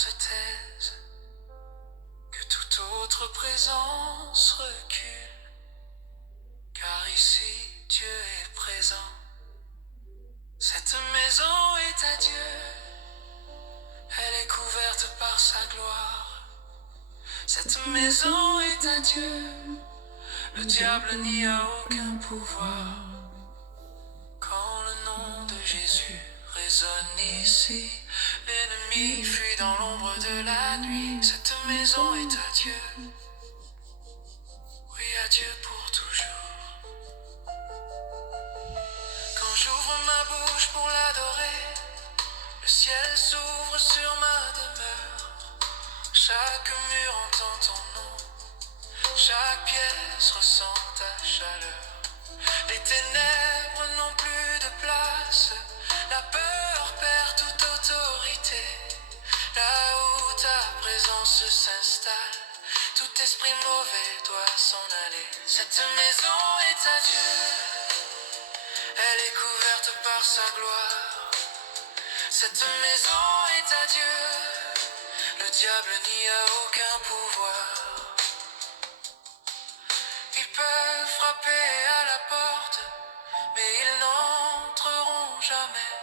se taise, que toute autre présence recule, car ici Dieu est présent. Cette maison est à Dieu, elle est couverte par sa gloire. Cette maison est à Dieu, le diable n'y a aucun pouvoir. Quand le nom de Jésus résonne ici, l'ennemi fuit dans l'ombre de la nuit. Cette maison est à Dieu, oui, à Dieu pour toujours. Quand j'ouvre ma bouche pour l'adorer, le ciel s'ouvre sur ma demeure. Chaque mur entend ton nom, chaque pièce ressent ta chaleur. Les ténèbres n'ont plus de place, la peur perd toute autorité. Là où ta présence s'installe, tout esprit mauvais doit s'en aller. Cette maison est à Dieu, elle est couverte par sa gloire. Cette maison est à Dieu, le diable n'y a aucun pouvoir. Ils peuvent frapper à la porte, mais ils n'entreront jamais,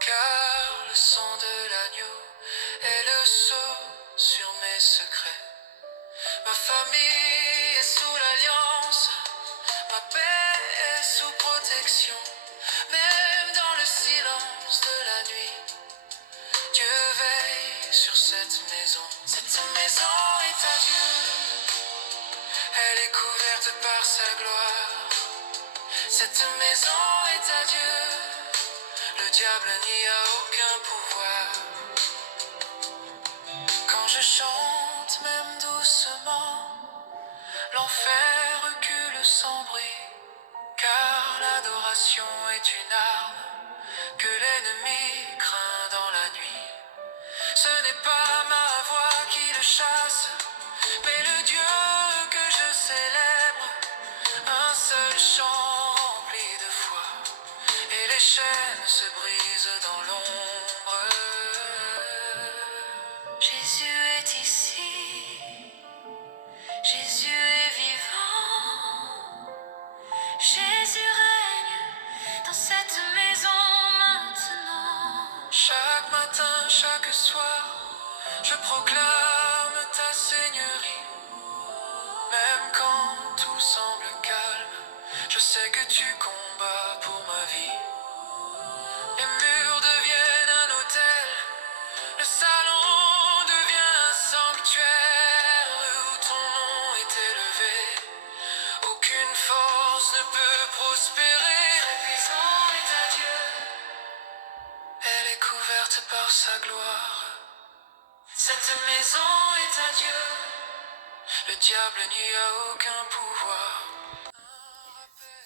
car le sang de l'agneau est le sceau sur mes secrets. Ma famille est sous l'alliance, ma paix est sous protection. Même dans le silence de la nuit, Dieu veille sur cette maison. Cette maison est à Dieu, elle est couverte par sa gloire. Cette maison est à Dieu, le diable n'y a aucun pouvoir. Quand je chante même doucement, l'enfer recule sans bruit, car l'adoration est une arme que l'ennemi craint dans la nuit. Ce n'est pas ma voix qui le chasse, mais le Dieu que je célèbre. Un seul chant rempli de foi, et les chaînes se brisent dans l'ombre. Jésus est ici, Jésus est vivant, Jésus règne dans cette maison maintenant. Chaque matin, chaque soir, je proclame ta Seigneurie. Même quand tout semble calme, je sais que tu combats pour ma vie. Les murs deviennent un hôtel, le salon devient un sanctuaire où ton nom est élevé. Aucune force ne peut prospérer. La maison est à Dieu, elle est couverte par sa gloire. Cette maison est à Dieu, le diable n'y a aucun pouvoir.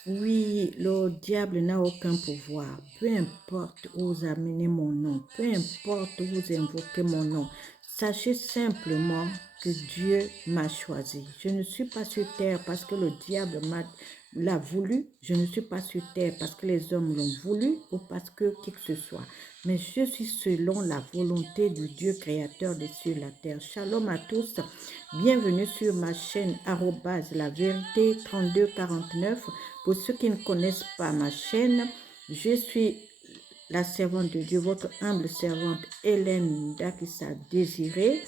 Oui, le diable n'a aucun pouvoir. Peu importe où vous amenez mon nom, peu importe où vous invoquez mon nom, sachez simplement que Dieu m'a choisi. Je ne suis pas sur terre parce que le diable l'a voulu. Je ne suis pas sur terre parce que les hommes l'ont voulu ou parce que qui que ce soit. Mais je suis selon la volonté du Dieu créateur des cieux et la terre. Shalom à tous. Bienvenue sur ma chaîne @la vérité 3249. Pour ceux qui ne connaissent pas ma chaîne, je suis la servante de Dieu, votre humble servante Hélène Dakissa Désirée,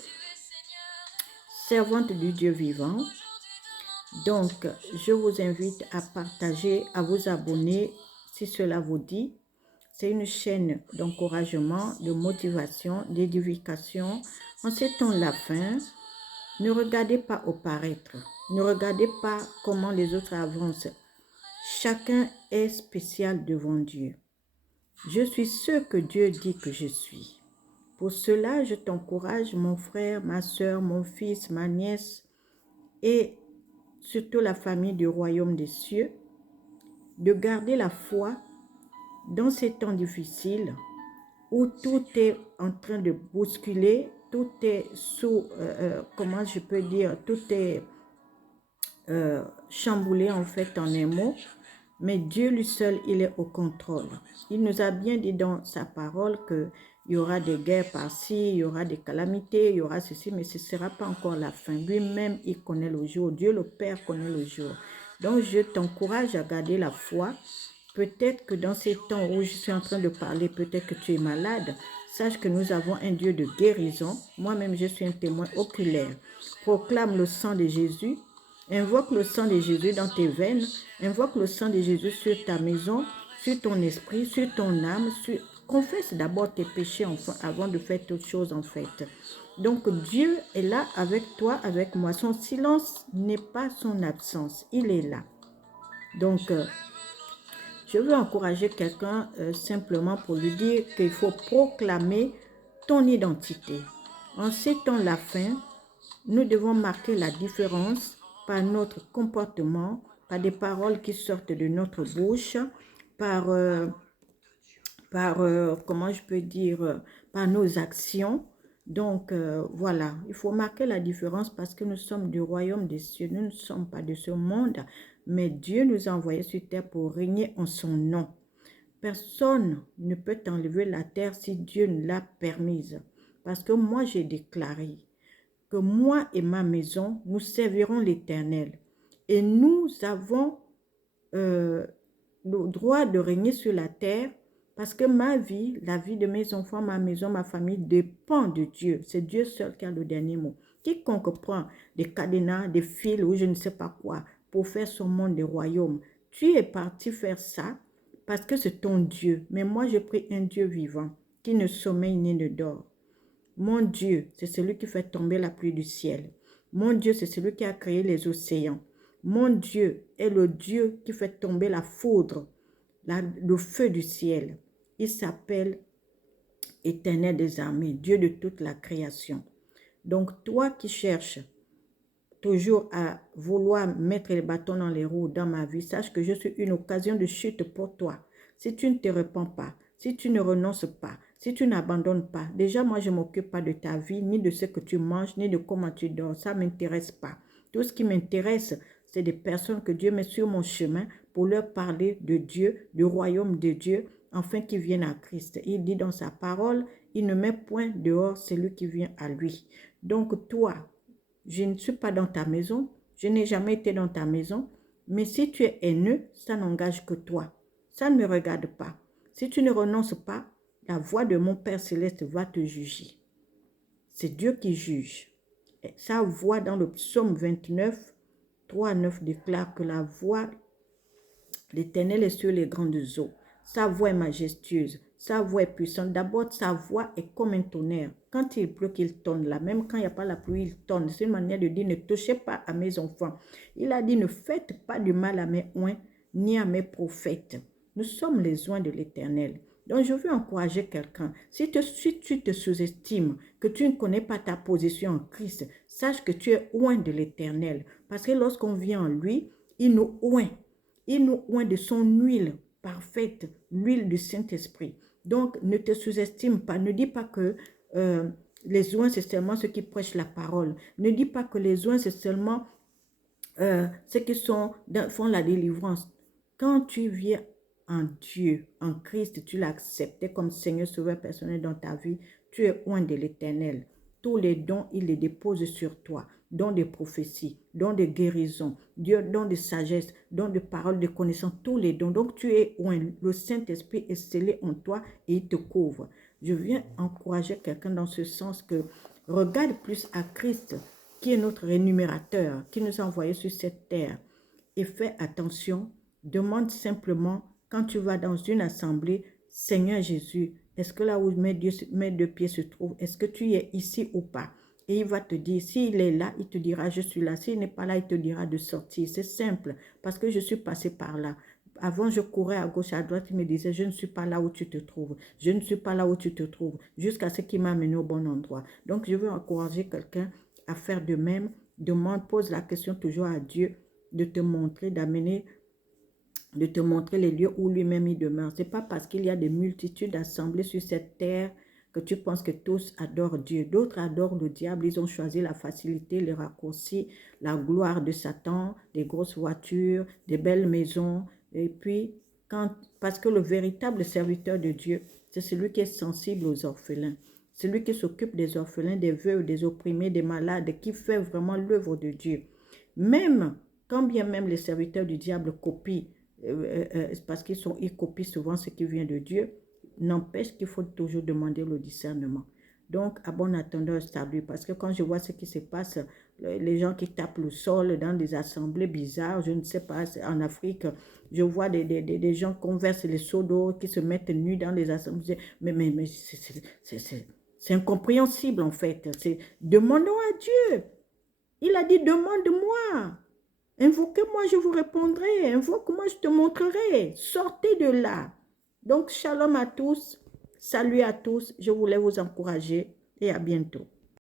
servante du Dieu vivant. Donc, je vous invite à partager, à vous abonner si cela vous dit. C'est une chaîne d'encouragement, de motivation, d'édification. En ces temps la fin, ne regardez pas au paraître. Ne regardez pas comment les autres avancent. Chacun est spécial devant Dieu. Je suis ce que Dieu dit que je suis. Pour cela, je t'encourage, mon frère, ma soeur, mon fils, ma nièce et surtout la famille du royaume des cieux, de garder la foi dans ces temps difficiles où tout est en train de bousculer, tout est sous, comment je peux dire, tout est chamboulé en fait en un mot. Mais Dieu lui seul, il est au contrôle. Il nous a bien dit dans sa parole qu'il il y aura des guerres par-ci, il y aura des calamités, il y aura ceci, mais ce ne sera pas encore la fin. Lui-même, il connaît le jour. Dieu le Père connaît le jour. Donc, je t'encourage à garder la foi. Peut-être que dans ces temps où je suis en train de parler, peut-être que tu es malade. Sache que nous avons un Dieu de guérison. Moi-même, je suis un témoin oculaire. Proclame le sang de Jésus. Invoque le sang de Jésus dans tes veines. Invoque le sang de Jésus sur ta maison, sur ton esprit, sur ton âme. Confesse d'abord tes péchés enfin, avant de faire toute chose en fait. Donc Dieu est là avec toi, avec moi. Son silence n'est pas son absence. Il est là. Donc, je veux encourager quelqu'un simplement pour lui dire qu'il faut proclamer ton identité. En ces temps la fin, nous devons marquer la différence par notre comportement, par des paroles qui sortent de notre bouche, par comment je peux dire, par nos actions. Donc, voilà, il faut marquer la différence parce que nous sommes du royaume des cieux. Nous ne sommes pas de ce monde, mais Dieu nous a envoyés sur terre pour régner en son nom. Personne ne peut enlever la terre si Dieu ne l'a permise. Parce que moi, j'ai déclaré que moi et ma maison, nous servirons l'Éternel. Et nous avons le droit de régner sur la terre parce que ma vie, la vie de mes enfants, ma maison, ma famille dépend de Dieu. C'est Dieu seul qui a le dernier mot. Quiconque prend des cadenas, des fils ou je ne sais pas quoi pour faire son monde de royaume, tu es parti faire ça parce que c'est ton Dieu. Mais moi, je prie un Dieu vivant qui ne sommeille ni ne dort. Mon Dieu, c'est celui qui fait tomber la pluie du ciel. Mon Dieu, c'est celui qui a créé les océans. Mon Dieu est le Dieu qui fait tomber la foudre, le feu du ciel. Il s'appelle Éternel des armées, Dieu de toute la création. Donc, toi qui cherches toujours à vouloir mettre les bâtons dans les roues dans ma vie, sache que je suis une occasion de chute pour toi. Si tu ne te repens pas, si tu ne renonces pas, si tu n'abandonnes pas, déjà moi je ne m'occupe pas de ta vie, ni de ce que tu manges, ni de comment tu dors, ça ne m'intéresse pas. Tout ce qui m'intéresse, c'est des personnes que Dieu met sur mon chemin pour leur parler de Dieu, du royaume de Dieu, afin qu'ils viennent à Christ. Il dit dans sa parole, il ne met point dehors celui qui vient à lui. Donc toi, je ne suis pas dans ta maison, je n'ai jamais été dans ta maison, mais si tu es haineux, ça n'engage que toi. Ça ne me regarde pas. Si tu ne renonces pas, la voix de mon Père Céleste va te juger. C'est Dieu qui juge. Et sa voix dans le psaume 29, 3 à 9 déclare que la voix de l'Éternel est sur les grandes eaux. Sa voix est majestueuse, sa voix est puissante. D'abord, sa voix est comme un tonnerre. Quand il pleut, qu'il tonne là. Même quand il n'y a pas la pluie, il tonne. C'est une manière de dire, ne touchez pas à mes enfants. Il a dit, ne faites pas du mal à mes oints, ni à mes prophètes. Nous sommes les oints de l'Éternel. Donc, je veux encourager quelqu'un. Si tu te sous-estimes, que tu ne connais pas ta position en Christ, sache que tu es oint de l'Éternel. Parce que lorsqu'on vient en lui, il nous oint. Il nous oint de son huile parfaite, l'huile du Saint-Esprit. Donc, ne te sous-estime pas. Ne dis pas que les oints, c'est seulement ceux qui prêchent la parole. Ne dis pas que les oints, c'est seulement ceux qui font la délivrance. Quand tu viens en Dieu, en Christ, tu l'as accepté comme Seigneur Sauveur personnel dans ta vie, tu es oint de l'Éternel. Tous les dons, il les dépose sur toi. Dons de prophéties, dons de guérison, dons de sagesse, dons de paroles, de connaissance, tous les dons. Donc tu es oint. Le Saint-Esprit est scellé en toi et il te couvre. Je viens encourager quelqu'un dans ce sens que regarde plus à Christ, qui est notre rémunérateur, qui nous a envoyés sur cette terre. Et fais attention, demande simplement, quand tu vas dans une assemblée, Seigneur Jésus, est-ce que là où mes deux pieds se trouvent, est-ce que tu es ici ou pas? Et il va te dire, s'il est là, il te dira, je suis là. S'il n'est pas là, il te dira de sortir. C'est simple, parce que je suis passé par là. Avant, je courais à gauche, à droite, il me disait, je ne suis pas là où tu te trouves. Je ne suis pas là où tu te trouves. Jusqu'à ce qu'il m'a amené au bon endroit. Donc, je veux encourager quelqu'un à faire de même. Demande, pose la question toujours à Dieu de te montrer, de te montrer les lieux où lui-même il demeure. Ce n'est pas parce qu'il y a des multitudes assemblées sur cette terre que tu penses que tous adorent Dieu. D'autres adorent le diable. Ils ont choisi la facilité, les raccourcis, la gloire de Satan, des grosses voitures, des belles maisons. Et puis, Parce que le véritable serviteur de Dieu, c'est celui qui est sensible aux orphelins. Celui qui s'occupe des orphelins, des veuves, des opprimés, des malades, qui fait vraiment l'œuvre de Dieu. Même, quand bien même les serviteurs du diable copient, parce qu'ils copient souvent ce qui vient de Dieu, n'empêche qu'il faut toujours demander le discernement. Donc, à bon attendeur, salut. Parce que quand je vois ce qui se passe, les gens qui tapent le sol dans des assemblées bizarres, je ne sais pas, en Afrique, je vois des gens conversent les seaux d'eau, qui se mettent nus dans les assemblées. Mais c'est incompréhensible en fait. Demandons à Dieu. Il a dit, demande-moi. Invoquez-moi, je vous répondrai. Invoque-moi, je te montrerai. Sortez de là. Donc, shalom à tous. Salut à tous. Je voulais vous encourager et à bientôt.